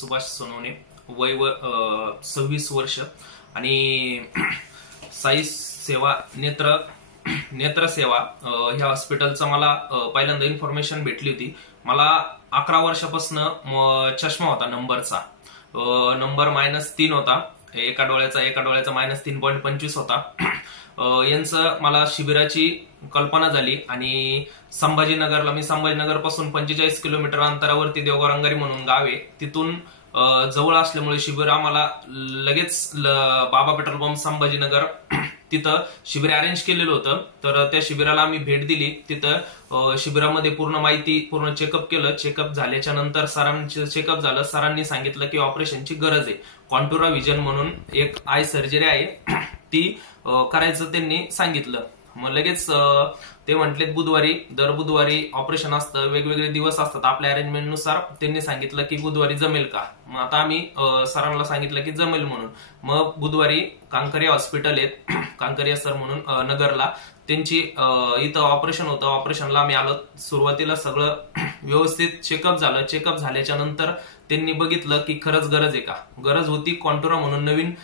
सुभाष सोनवणे, वय 26 वर्ष आणि साई सेवा नेत्र सेवा ह्या हॉस्पिटलचा मला पहिल्यांदा इन्फॉर्मेशन भेटली होती. मला 11 वर्षापासून चष्मा होता नंबरचा. नंबर -3 होता. एका डोळ्याचा -3.25 होता. यांचं मला शिबिराची कल्पना झाली आणि संभाजीनगरला, मी संभाजीनगर पासून 45 किलोमीटर अंतरावरती देवगाव रंगारी म्हणून गाव आहे, तिथून जवळ असल्यामुळे शिबिर आम्हाला लगेच बाबा पेट्रोल पंप संभाजीनगर तिथं शिबिर अरेंज केलेलं होतं. तर त्या शिबिराला आम्ही भेट दिली. तिथं शिबिरामध्ये पूर्ण माहिती, पूर्ण चेकअप केलं. चेकअप झाल्याच्या नंतर सरांचं चेकअप झालं. सरांनी सांगितलं की ऑपरेशनची गरज आहे. कॉन्टुरा विजन म्हणून एक आय सर्जरी आहे, ती करायचं त्यांनी सांगितलं. मग लगेच ते म्हटले दर बुधवारी ऑपरेशन असतं, वेगवेगळे दिवस असतात आपल्या अरेंजमेंट नुसार. त्यांनी सांगितलं की बुधवारी जमेल का. मग आता आम्ही सरांना सांगितलं की जमेल म्हणून. मग बुधवारी कांकरिया हॉस्पिटल आहेत, कांकरिया सर म्हणून नगरला, त्यांची इथं ऑपरेशन होतं. ऑपरेशनला आम्ही आलो. सुरुवातीला सगळं व्यवस्थित चेकअप झालं. चेकअप झाल्याच्या नंतर त्यांनी बघितलं की खरंच गरज आहे का. गरज होती. कॉन्टुरा म्हणून नवीन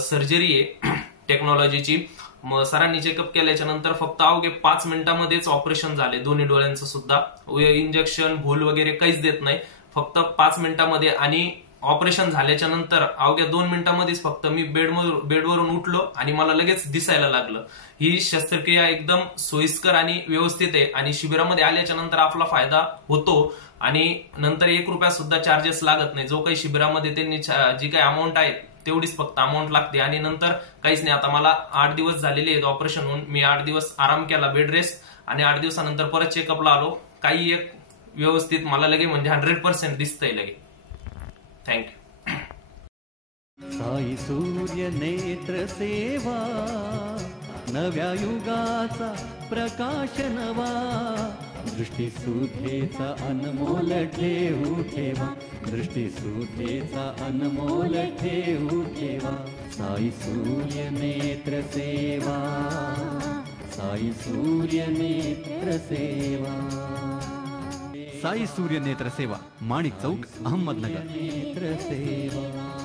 सर्जरी आहे टेक्नॉलॉजीची. मग सरांनी चेकअप केल्याच्या नंतर फक्त अवघे 5 मिनिटांमध्येच ऑपरेशन झाले. दोन्ही डोळ्यांचं सुद्धा. इंजेक्शन भूल वगैरे काहीच देत नाही, फक्त 5 मिनिटांमध्ये. आणि ऑपरेशन झाल्याच्या नंतर अवघ्या 2 मिनिटांमध्येच फक्त मी बेडवरून उठलो आणि मला लगेच दिसायला लागलं. ही शस्त्रक्रिया एकदम सोयीस्कर आणि व्यवस्थित आहे आणि शिबिरामध्ये आल्याच्या नंतर आपला फायदा होतो आणि नंतर 1 रुपया सुद्धा चार्जेस लागत नाही. जो काही शिबिरामध्ये त्यांनी जी काही अमाऊंट आहे तेवढीच फक्त अमाऊंट लागते आणि नंतर काहीच नाही. आता मला 8 दिवस झालेले आहेत ऑपरेशन होऊन. मी 8 दिवस आराम केला, बेड रेस्ट, आणि 8 दिवसानंतर परत चेकअपला आलो. काही एक व्यवस्थित मला लगे म्हणजे 100% दिसतंय लगे. थँक्यू. साई सूर्य नेत्र सेवा, नव्या युगाचा प्रकाश नवा, दृष्टीसुधेचा अनमोल ठेवू ठेवा, दृष्टीसुधेचा अनमोल ठेवू ठेवा. साई सूर्य नेत्र सेवा, साई सूर्य नेत्र सेवा. साई सूर्य नेत्र सेवा, माणिक चौक, अहमदनगर. नेत्र सेवा.